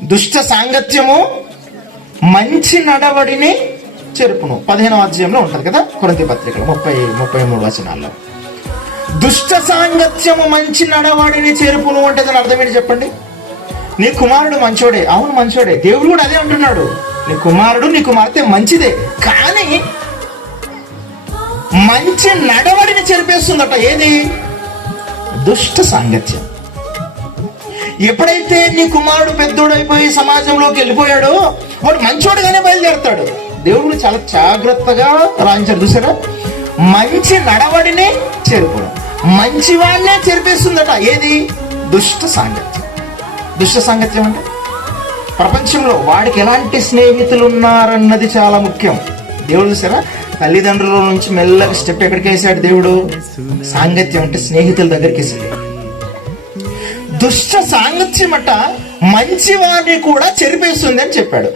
దుష్ట సాంగత్యము మంచి నడవడిని చెరుపును. 15వ అధ్యాయంలో ఉంటది కదా కొరింథీ పత్రికలో 33 వచనాల్లో. దుష్ట సాంగత్యము మంచి నడవడిని చెరుపును అంటే దాని అర్థం ఏంటి చెప్పండి? నీ కుమారుడు మంచోడే, అవును మంచోడే, దేవుడు కూడా అదే అంటున్నాడు. నీ కుమారుడు నీ కుమార్తె మంచిదే, కానీ మంచి నడవడిని చెరిపేస్తుందట. ఏది? దుష్ట సాంగత్యం. ఎప్పుడైతే నీ కుమారుడు పెద్దోడైపోయి సమాజంలోకి వెళ్ళిపోయాడో వాడు మంచోడుగానే బయలుదేరుతాడు. దేవుడు చాలా జాగ్రత్తగా రాయించాడు చూసారా. మంచి నడవడిని చెరుపును, మంచివాడినే చెరిపేస్తుందట. ఏది? దుష్ట సాంగత్యం. దుష్ట సాంగత్యం అంటే ప్రపంచంలో వాడికి ఎలాంటి స్నేహితులు ఉన్నారన్నది చాలా ముఖ్యం. దేవుడు చూసారా, తల్లిదండ్రుల నుంచి మెల్లగా స్టెప్ ఎక్కడికి వేసాడు దేవుడు? సాంగత్యం అంటే స్నేహితుల దగ్గరికి వేసాడు. దుష్ట సాంగత్యం అట మంచివాడిని కూడా చెరిపేస్తుంది అని చెప్పాడు.